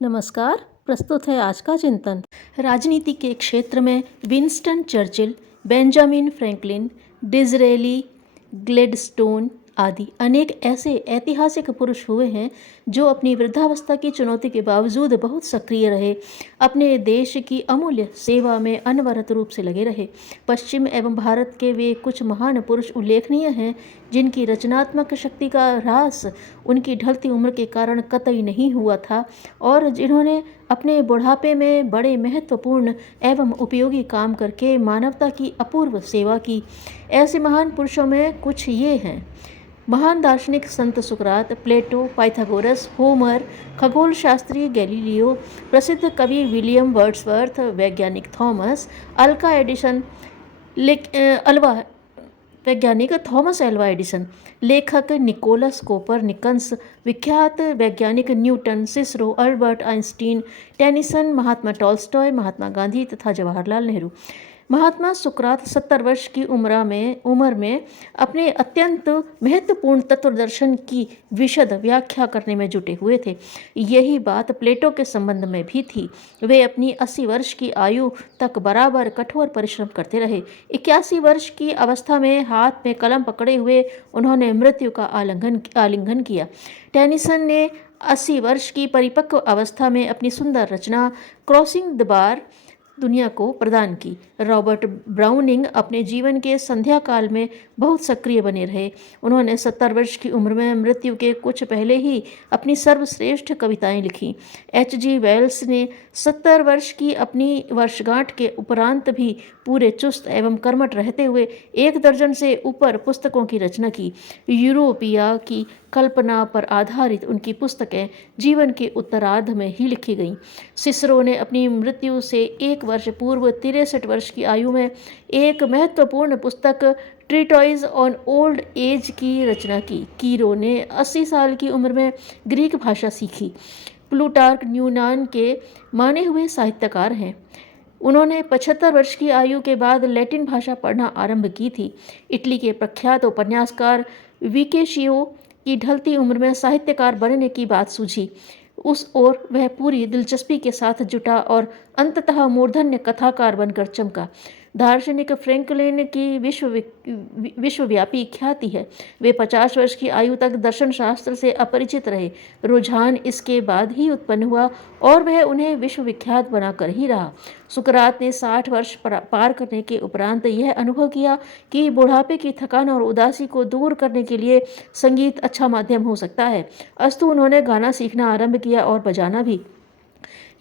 नमस्कार। प्रस्तुत है आज का चिंतन। राजनीति के क्षेत्र में Winston Churchill, Benjamin Franklin, Disraeli, Gladstone आदि अनेक ऐसे ऐतिहासिक पुरुष हुए हैं जो अपनी वृद्धावस्था की चुनौती के बावजूद बहुत सक्रिय रहे, अपने देश की अमूल्य सेवा में अनवरत रूप से लगे रहे। पश्चिम एवं भारत के वे कुछ महान पुरुष उल्लेखनीय हैं जिनकी रचनात्मक शक्ति का ह्रास उनकी ढलती उम्र के कारण कतई नहीं हुआ था और जिन्होंने अपने बुढ़ापे में बड़े महत्वपूर्ण एवं उपयोगी काम करके मानवता की अपूर्व सेवा की। ऐसे महान पुरुषों में कुछ ये हैं: महान दार्शनिक संत सुकरात, प्लेटो, पाइथागोरस, होमर, खगोल शास्त्री गैलीलियो, प्रसिद्ध कवि विलियम वर्ड्सवर्थ, वैज्ञानिक थॉमस अल्वा एडिसन, वैज्ञानिक थॉमस एल्वा एडिसन, लेखक निकोलस कोपरनिकस, विख्यात वैज्ञानिक Newton, Cicero, Albert Einstein, Tennyson, Mahatma Tolstoy, Mahatma Gandhi तथा जवाहरलाल नेहरू। महात्मा सुकरात 70 वर्ष की उम्र में अपने अत्यंत महत्वपूर्ण तत्वदर्शन की विशद व्याख्या करने में जुटे हुए थे। यही बात प्लेटो के संबंध में भी थी। वे अपनी 80 वर्ष की आयु तक बराबर कठोर परिश्रम करते रहे। 81 वर्ष की अवस्था में हाथ में कलम पकड़े हुए उन्होंने मृत्यु का आलिंगन किया। टेनिसन ने 80 वर्ष की परिपक्व अवस्था में अपनी सुंदर रचना क्रॉसिंग द बार दुनिया को प्रदान की। रॉबर्ट ब्राउनिंग अपने जीवन के संध्या काल में बहुत सक्रिय बने रहे। उन्होंने 70 वर्ष की उम्र में मृत्यु के कुछ पहले ही अपनी सर्वश्रेष्ठ कविताएं लिखीं। H.G. वेल्स ने 70 वर्ष की अपनी वर्षगांठ के उपरांत भी पूरे चुस्त एवं कर्मठ रहते हुए 1 दर्जन से ऊपर पुस्तकों की रचना की। यूरोपिया की कल्पना पर आधारित उनकी पुस्तकें जीवन के उत्तरार्ध में ही लिखी गईं। सिसरो ने अपनी मृत्यु से 1 वर्ष पूर्व 63 वर्ष की आयु में एक महत्वपूर्ण पुस्तक ट्रीटाइज ऑन ओल्ड एज की रचना की। कीरो ने 80 साल की उम्र में ग्रीक भाषा सीखी। प्लूटार्क यूनान के माने हुए साहित्यकार हैं। उन्होंने 75 वर्ष की आयु के बाद लैटिन भाषा पढ़ना आरंभ की थी। इटली के प्रख्यात उपन्यासकार विकेशियो की ढलती उम्र में साहित्यकार बनने की बात सूझी। उस ओर वह पूरी दिलचस्पी के साथ जुटा और अंततः मूर्धन्य कथाकार बनकर चमका। दार्शनिक फ्रैंकलिन की विश्वव्यापी ख्याति है। वे 50 वर्ष की आयु तक दर्शन शास्त्र से अपरिचित रहे। रुझान इसके बाद ही उत्पन्न हुआ और वह उन्हें विश्वविख्यात बनाकर ही रहा। सुकरात ने 60 वर्ष पार करने के उपरांत यह अनुभव किया कि बुढ़ापे की थकान और उदासी को दूर करने के लिए संगीत अच्छा माध्यम हो सकता है। अस्तु उन्होंने गाना सीखना आरंभ किया और बजाना भी।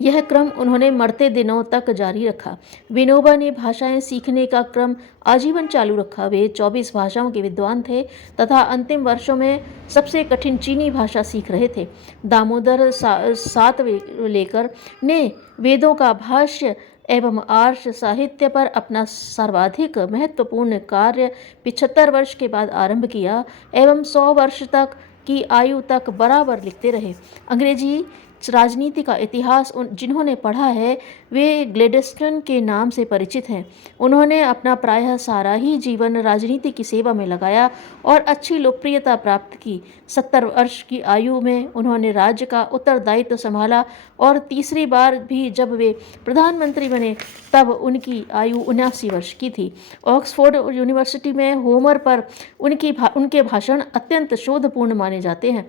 यह क्रम उन्होंने मरते दिनों तक जारी रखा। विनोबा ने भाषाएं सीखने का क्रम आजीवन चालू रखा। वे 24 भाषाओं के विद्वान थे तथा अंतिम वर्षों में सबसे कठिन चीनी भाषा सीख रहे थे। दामोदर सातवेलेकर ने वेदों का भाष्य एवं आर्ष साहित्य पर अपना सर्वाधिक महत्वपूर्ण कार्य 75 वर्ष के बाद आरंभ किया एवं 100 वर्ष तक की आयु तक बराबर लिखते रहे। अंग्रेजी राजनीति का इतिहास जिन्होंने पढ़ा है वे ग्लेडस्टोन के नाम से परिचित हैं। उन्होंने अपना प्रायः सारा ही जीवन राजनीति की सेवा में लगाया और अच्छी लोकप्रियता प्राप्त की। 70 वर्ष की आयु में उन्होंने राज्य का उत्तरदायित्व संभाला और तीसरी बार भी जब वे प्रधानमंत्री बने तब उनकी आयु 79 वर्ष की थी। ऑक्सफोर्ड यूनिवर्सिटी में होमर पर उनके भाषण अत्यंत शोधपूर्ण माने जाते हैं।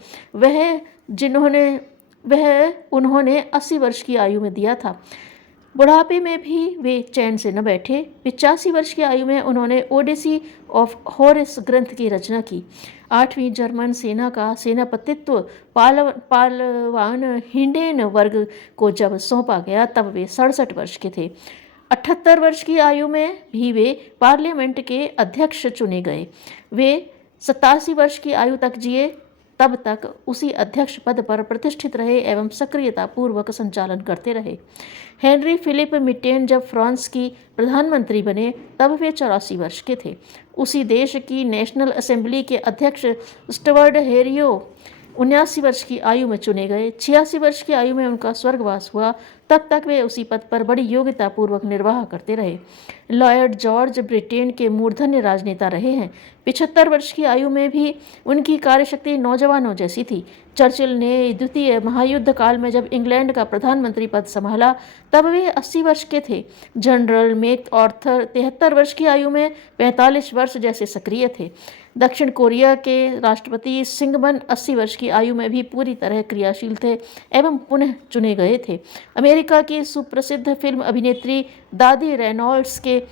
वह उन्होंने 80 वर्ष की आयु में दिया था। बुढ़ापे में भी वे चैन से न बैठे। 85 वर्ष की आयु में उन्होंने ओडिसी ऑफ होरेस ग्रंथ की रचना की। 8वीं जर्मन सेना का सेनापतित्व पालवान हिंडेन वर्ग को जब सौंपा गया तब वे 67 वर्ष के थे। 78 वर्ष की आयु में भी वे पार्लियामेंट के अध्यक्ष चुने गए। वे 87 वर्ष की आयु तक जिए, तब तक उसी अध्यक्ष पद पर प्रतिष्ठित रहे एवं सक्रियता पूर्वक संचालन करते रहे। हेनरी फिलिप मिटेन जब फ्रांस की प्रधानमंत्री बने तब वे 84 वर्ष के थे। उसी देश की नेशनल असेंबली के अध्यक्ष स्टुअर्ट हेरियो 79 वर्ष की आयु में चुने गए। 86 वर्ष की आयु में उनका स्वर्गवास हुआ। तब तक वे उसी पद पर बड़ी योग्यतापूर्वक निर्वाह करते रहे। लॉयड जॉर्ज ब्रिटेन के मूर्धन्य राजनेता रहे हैं। 75 वर्ष की आयु में भी उनकी कार्यशक्ति नौजवानों जैसी थी। चर्चिल ने द्वितीय महायुद्ध काल में जब इंग्लैंड का प्रधानमंत्री पद संभाला तब वे 80 वर्ष के थे। जनरल मेक ऑर्थर 73 वर्ष की आयु में 45 वर्ष जैसे सक्रिय थे। दक्षिण कोरिया के राष्ट्रपति सिंगमन 80 वर्ष की आयु में भी पूरी तरह क्रियाशील थे एवं पुनः चुने गए थे। अमेरिका की सुप्रसिद्ध फिल्म अभिनेत्री दादी रेनॉल्ड्स के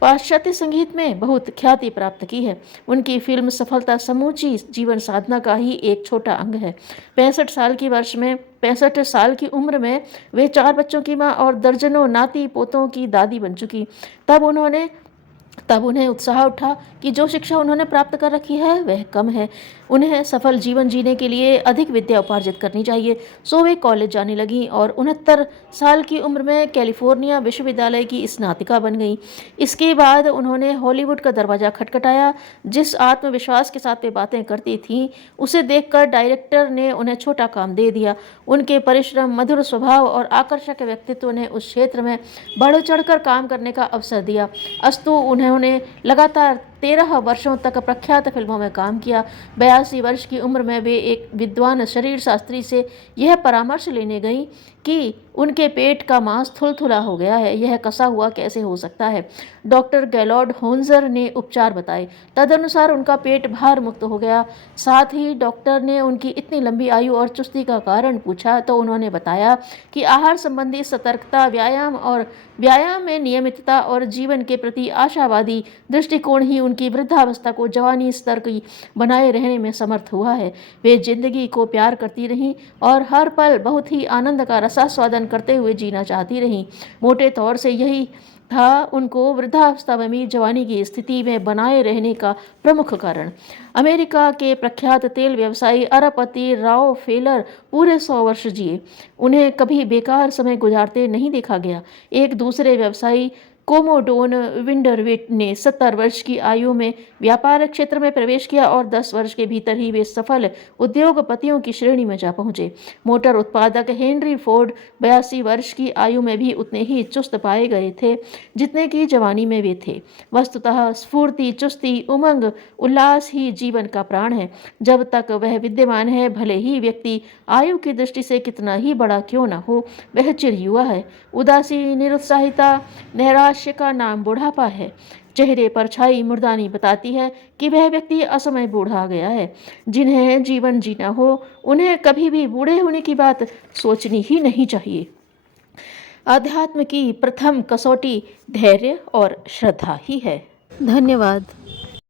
पाश्चात्य संगीत में बहुत ख्याति प्राप्त की है। उनकी फिल्म सफलता समूची जीवन साधना का ही एक छोटा अंग है। 65 साल की उम्र में वे 4 बच्चों की मां और दर्जनों नाती पोतों की दादी बन चुकी। तब उन्हें उत्साह उठा कि जो शिक्षा उन्होंने प्राप्त कर रखी है वह कम है, उन्हें सफल जीवन जीने के लिए अधिक विद्या उपार्जित करनी चाहिए। सो वे कॉलेज जाने लगीं और 69 साल की उम्र में कैलिफोर्निया विश्वविद्यालय की स्नातिका बन गईं। इसके बाद उन्होंने हॉलीवुड का दरवाज़ा खटखटाया। जिस आत्मविश्वास के साथ वे बातें करती थीं उसे देखकर डायरेक्टर ने उन्हें छोटा काम दे दिया। उनके परिश्रम, मधुर स्वभाव और आकर्षक व्यक्तित्व ने उस क्षेत्र में बढ़ चढ़कर काम करने का अवसर दिया। अस्तु उन्होंने लगातार 13 वर्षों तक प्रख्यात फिल्मों में काम किया। 82 वर्ष की उम्र में वे एक विद्वान शरीर शास्त्री से यह परामर्श लेने गईं कि उनके पेट का मांस थुलथुला हो गया है, यह कसा हुआ कैसे हो सकता है। डॉक्टर गैलॉर्ड होन्जर ने उपचार बताए, तदनुसार उनका पेट भार मुक्त हो गया। साथ ही डॉक्टर ने उनकी इतनी लंबी आयु और चुस्ती का कारण पूछा तो उन्होंने बताया कि आहार संबंधी सतर्कता, व्यायाम में नियमितता और जीवन के प्रति आशावादी दृष्टिकोण ही उनकी वृद्धावस्था को जवानी स्तर की बनाए रहने में समर्थ हुआ है। वे जिंदगी को प्यार करती रहीं और हर पल बहुत ही आनंद का रसास्वादन करते हुए जीना चाहती रहीं। मोटे तौर से यही था उनको वृद्धावस्था में भी जवानी की स्थिति में बनाए रहने का प्रमुख कारण। अमेरिका के प्रख्यात तेल व्यवसायी अरबपति रॉकफेलर पूरे 100 वर्ष जिए। उन्हें कभी बेकार समय गुजारते नहीं देखा गया। एक दूसरे व्यवसायी कोमोडोर विंडरविट ने 70 वर्ष की आयु में व्यापार क्षेत्र में प्रवेश किया और 10 वर्ष के भीतर ही वे सफल उद्योगपतियों की श्रेणी में जा पहुंचे। मोटर उत्पादक हेनरी फोर्ड 82 वर्ष की आयु में भी उतने ही चुस्त पाए गए थे जितने की जवानी में वे थे। वस्तुतः स्फूर्ति, चुस्ती, उमंग, उल्लास ही जीवन का प्राण है। जब तक वह विद्यमान है, भले ही व्यक्ति आयु की दृष्टि से कितना ही बड़ा क्यों न हो, वह चिर युवा है। उदासी, निरुत्साहिता, नैराश्य का नाम बुढ़ापा है। चेहरे पर छाई मुर्दानी बताती है कि वह व्यक्ति असमय बूढ़ा गया है। जिन्हें जीवन जीना हो उन्हें कभी भी बूढ़े होने की बात सोचनी ही नहीं चाहिए। अध्यात्म की प्रथम कसौटी धैर्य और श्रद्धा ही है। धन्यवाद।